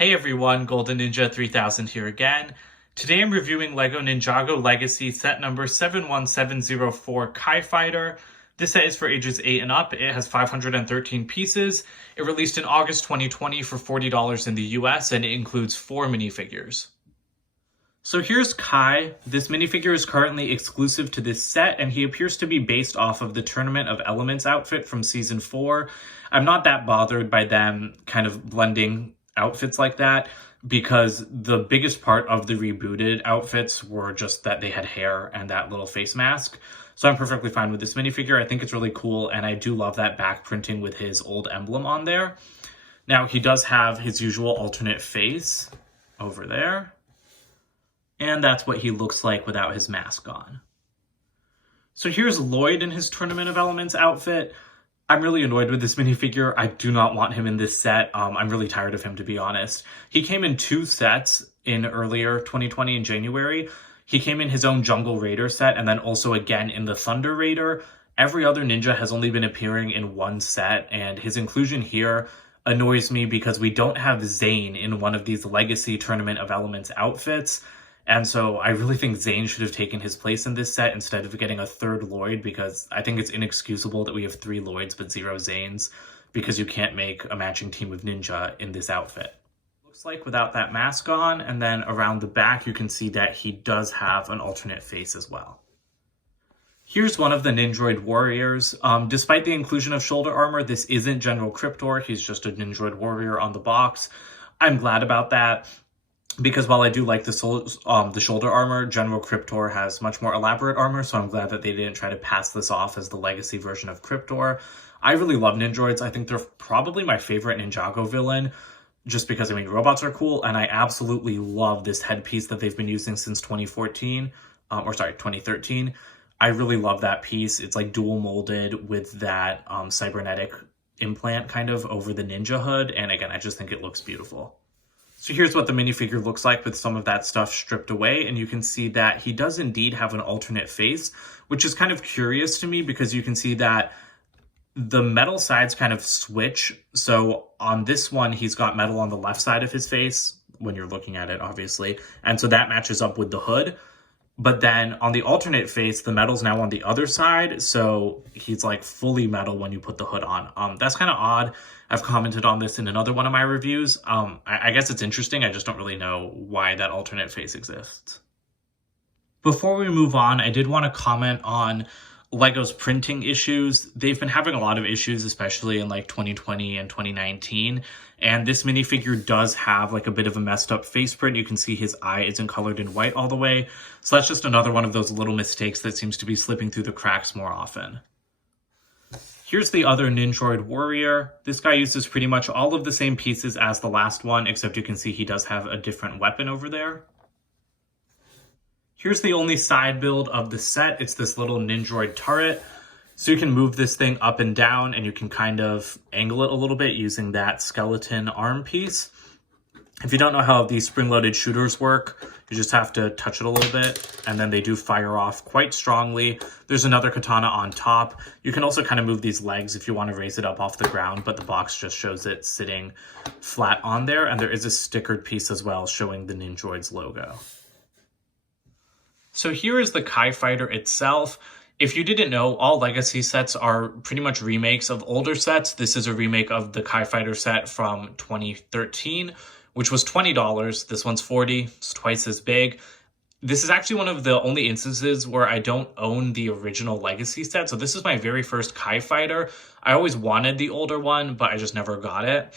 Hey everyone, Golden Ninja 3000 here again. Today I'm reviewing LEGO Ninjago Legacy set number 71704 Kai Fighter. This set is for ages 8 and up. It has 513 pieces. It released in August 2020 for $40 in the US, and it includes 4 minifigures. So here's Kai. This minifigure is currently exclusive to this set, and he appears to be based off of the Tournament of Elements outfit from Season 4. I'm not that bothered by them kind of blending outfits like that, because the biggest part of the rebooted outfits were just that they had hair and that little face mask. So I'm perfectly fine with this minifigure. I think it's really cool, and I do love that back printing with his old emblem on there. Now, he does have his usual alternate face over there. And that's what he looks like without his mask on. So here's Lloyd in his Tournament of Elements outfit. I'm really annoyed with this minifigure. I do not want him in this set. I'm really tired of him, to be honest. He came in 2 sets in earlier 2020 in January. He came in his own Jungle Raider set and then also again in the Thunder Raider. Every other ninja has only been appearing in 1 set, and his inclusion here annoys me because we don't have Zane in one of these Legacy Tournament of Elements outfits. And so I really think Zane should have taken his place in this set instead of getting a 3rd Lloyd, because I think it's inexcusable that we have 3 Lloyds but 0 Zanes, because you can't make a matching team of ninja in this outfit. Looks like without that mask on, and then around the back you can see that he does have an alternate face as well. Here's one of the Ninjroid warriors. Despite the inclusion of shoulder armor, this isn't General Cryptor. He's just a Ninjroid warrior on the box. I'm glad about that, because while I do like the shoulder armor, General Cryptor has much more elaborate armor, so I'm glad that they didn't try to pass this off as the legacy version of Cryptor. I really love Ninjroids. I think they're probably my favorite Ninjago villain, just because, I mean, robots are cool, and I absolutely love this headpiece that they've been using since 2013. I really love that piece. It's like dual molded with that cybernetic implant kind of over the ninja hood, and again, I just think it looks beautiful. So here's what the minifigure looks like with some of that stuff stripped away, and you can see that he does indeed have an alternate face, which is kind of curious to me because you can see that the metal sides kind of switch. So on this one, he's got metal on the left side of his face when you're looking at it, obviously, and so that matches up with the hood. But then on the alternate face, the metal's now on the other side, so he's like fully metal when you put the hood on. That's kind of odd. I've commented on this in another one of my reviews. I guess it's interesting. I just don't really know why that alternate face exists. Before we move on, I did want to comment on LEGO's printing issues. They've been having a lot of issues, especially in like 2020 and 2019. And this minifigure does have like a bit of a messed up face print. You can see his eye isn't colored in white all the way. So that's just another one of those little mistakes that seems to be slipping through the cracks more often. Here's the other Ninjroid warrior. This guy uses pretty much all of the same pieces as the last one, except you can see he does have a different weapon over there. Here's the only side build of the set. It's this little Ninjroid turret. So you can move this thing up and down, and you can kind of angle it a little bit using that skeleton arm piece. If you don't know how these spring-loaded shooters work, you just have to touch it a little bit, and then they do fire off quite strongly. There's another katana on top. You can also kind of move these legs if you want to raise it up off the ground, but the box just shows it sitting flat on there, and there is a stickered piece as well showing the Ninjroid's logo. So here is the Kai Fighter itself. If you didn't know, all Legacy sets are pretty much remakes of older sets. This is a remake of the Kai Fighter set from 2013, which was $20. This one's $40. It's twice as big. This is actually one of the only instances where I don't own the original Legacy set. So this is my very first Kai Fighter. I always wanted the older one, but I just never got it.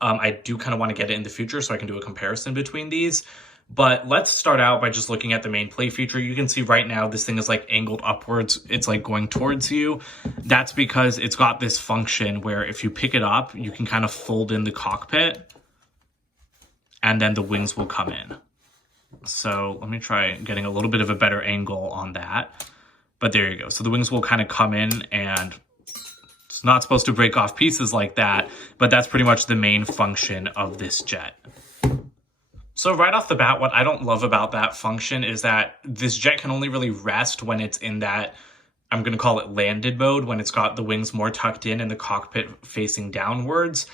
I do kind of want to get it in the future so I can do a comparison between these. But let's start out by just looking at the main play feature. You can see right now this thing is like angled upwards. It's like going towards you. That's because it's got this function where if you pick it up, you can kind of fold in the cockpit and then the wings will come in. So let me try getting a little bit of a better angle on that. But there you go. So the wings will kind of come in, and it's not supposed to break off pieces like that, but that's pretty much the main function of this jet. So right off the bat, what I don't love about that function is that this jet can only really rest when it's in that, I'm going to call it landed mode, when it's got the wings more tucked in and the cockpit facing downwards.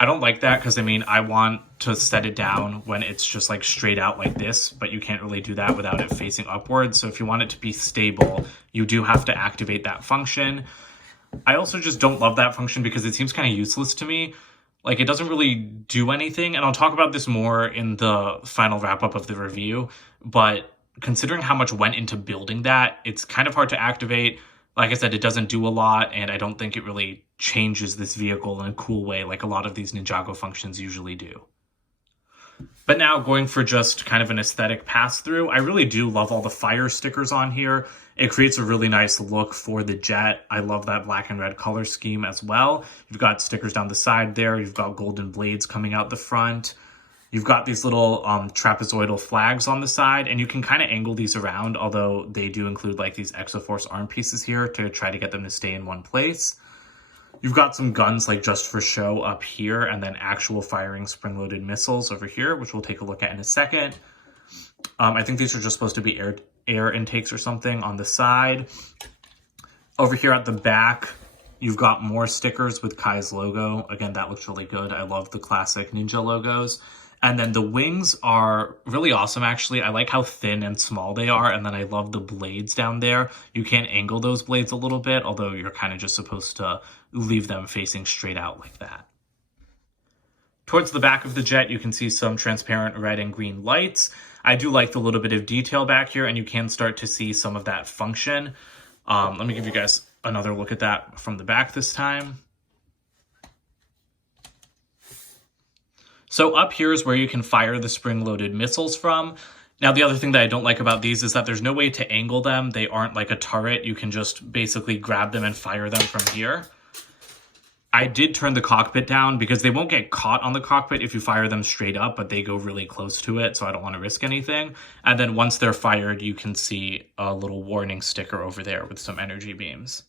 I don't like that because, I mean, I want to set it down when it's just like straight out like this, but you can't really do that without it facing upwards. So if you want it to be stable, you do have to activate that function. I also just don't love that function because it seems kind of useless to me. Like, it doesn't really do anything, and I'll talk about this more in the final wrap-up of the review, but considering how much went into building that, it's kind of hard to activate. Like I said, it doesn't do a lot, and I don't think it really changes this vehicle in a cool way like a lot of these Ninjago functions usually do. But now, going for just kind of an aesthetic pass-through, I really do love all the fire stickers on here. It creates a really nice look for the jet. I love that black and red color scheme as well. You've got stickers down the side there. You've got golden blades coming out the front. You've got these little trapezoidal flags on the side, and you can kind of angle these around, although they do include like these Exoforce arm pieces here to try to get them to stay in one place. You've got some guns like just for show up here, and then actual firing spring-loaded missiles over here, which we'll take a look at in a second. I think these are just supposed to be air intakes or something on the side. Over here at the back, you've got more stickers with Kai's logo. Again, that looks really good. I love the classic Ninja logos. And then the wings are really awesome, actually. I like how thin and small they are, and then I love the blades down there. You can angle those blades a little bit, although you're kind of just supposed to leave them facing straight out like that. Towards the back of the jet, you can see some transparent red and green lights. I do like the little bit of detail back here, and you can start to see some of that function. Let me give you guys another look at that from the back this time. So up here is where you can fire the spring-loaded missiles from. Now, the other thing that I don't like about these is that there's no way to angle them. They aren't like a turret. You can just basically grab them and fire them from here. I did turn the cockpit down because they won't get caught on the cockpit if you fire them straight up, but they go really close to it, so I don't want to risk anything. And then once they're fired, you can see a little warning sticker over there with some energy beams.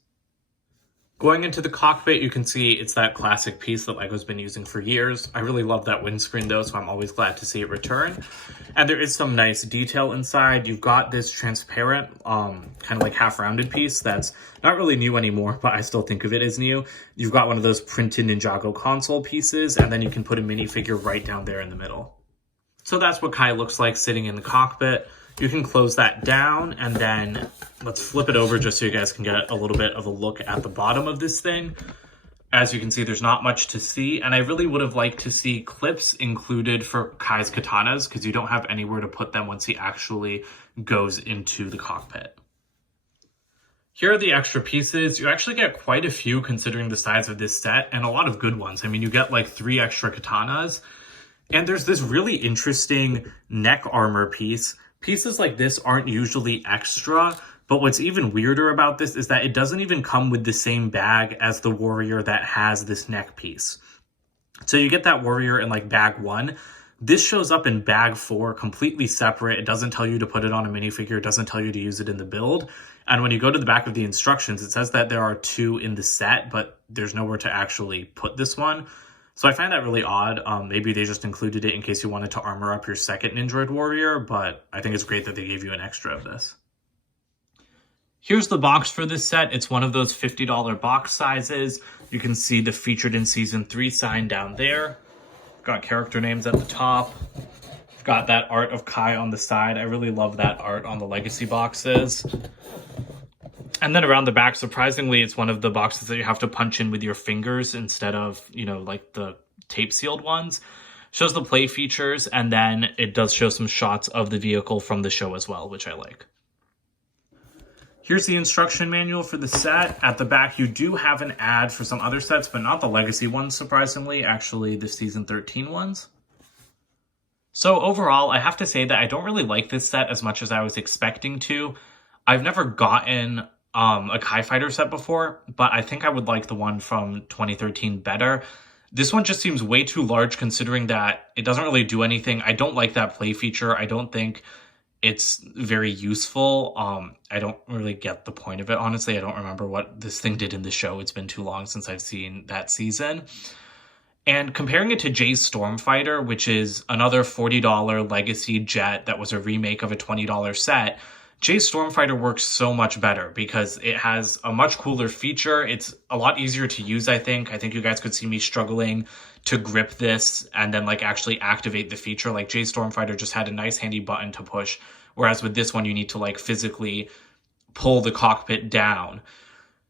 Going into the cockpit, you can see it's that classic piece that LEGO's been using for years. I really love that windscreen though, so I'm always glad to see it return. And there is some nice detail inside. You've got this transparent, kind of like half-rounded piece that's not really new anymore, but I still think of it as new. You've got one of those printed Ninjago console pieces, and then you can put a minifigure right down there in the middle. So that's what Kai looks like sitting in the cockpit. You can close that down, and then let's flip it over just so you guys can get a little bit of a look at the bottom of this thing. As you can see, there's not much to see, and I really would have liked to see clips included for Kai's katanas because you don't have anywhere to put them once he actually goes into the cockpit. Here are the extra pieces. You actually get quite a few considering the size of this set, and a lot of good ones. I mean, you get like 3 extra katanas, and there's this really interesting neck armor piece. Pieces like this aren't usually extra, but what's even weirder about this is that it doesn't even come with the same bag as the warrior that has this neck piece. So you get that warrior in like bag 1. This shows up in bag 4 completely separate. It doesn't tell you to put it on a minifigure. It doesn't tell you to use it in the build. And when you go to the back of the instructions, it says that there are 2 in the set, but there's nowhere to actually put this one. So I find that really odd. Maybe they just included it in case you wanted to armor up your second Ninja warrior, but I think it's great that they gave you an extra of this. Here's the box for this set. It's one of those $50 box sizes. You can see the featured in season 3 sign down there. Got character names at the top. Got that art of Kai on the side. I really love that art on the legacy boxes. And then around the back, surprisingly, it's one of the boxes that you have to punch in with your fingers instead of, you know, like the tape sealed ones. Shows the play features, and then it does show some shots of the vehicle from the show as well, which I like. Here's the instruction manual for the set. At the back, you do have an ad for some other sets, but not the legacy ones, surprisingly. Actually, the season 13 ones. So overall, I have to say that I don't really like this set as much as I was expecting to. I've never gotten a Kai Fighter set before, but I think I would like the one from 2013 better. This one just seems way too large considering that it doesn't really do anything. I don't like that play feature. I don't think it's very useful. I don't really get the point of it, honestly. I don't remember what this thing did in the show. It's been too long since I've seen that season. And comparing it to Jay's Stormfighter, which is another $40 legacy jet that was a remake of a $20 set, Jay's Stormfighter works so much better because it has a much cooler feature. It's a lot easier to use, I think. I think you guys could see me struggling to grip this and then like actually activate the feature. Like Jay's Stormfighter just had a nice handy button to push, whereas with this one you need to like physically pull the cockpit down.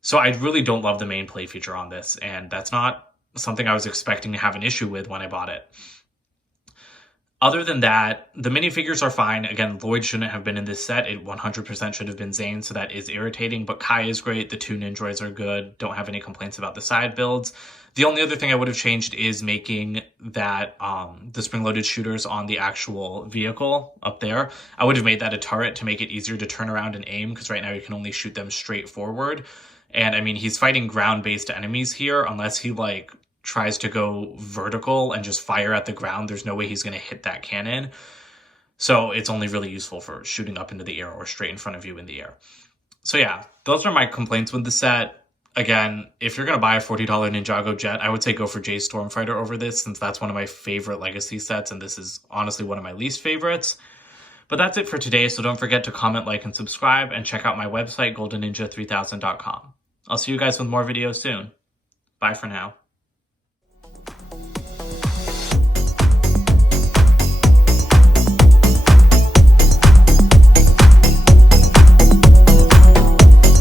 So I really don't love the main play feature on this, and that's not something I was expecting to have an issue with when I bought it. Other than that, the minifigures are fine. Again, Lloyd shouldn't have been in this set. It 100% should have been Zane, so that is irritating. But Kai is great. The two Ninjroids are good. Don't have any complaints about the side builds. The only other thing I would have changed is making that the spring-loaded shooters on the actual vehicle up there. I would have made that a turret to make it easier to turn around and aim, because right now you can only shoot them straight forward. And I mean, he's fighting ground-based enemies here, unless he like tries to go vertical and just fire at the ground. There's no way he's going to hit that cannon. So it's only really useful for shooting up into the air or straight in front of you in the air. So yeah, those are my complaints with the set. Again, if you're going to buy a $40 Ninjago jet, I would say go for Jay's Stormfighter over this, since that's one of my favorite legacy sets, and this is honestly one of my least favorites. But that's it for today, so don't forget to comment, like, and subscribe, and check out my website, goldenninja3000.com. I'll see you guys with more videos soon. Bye for now.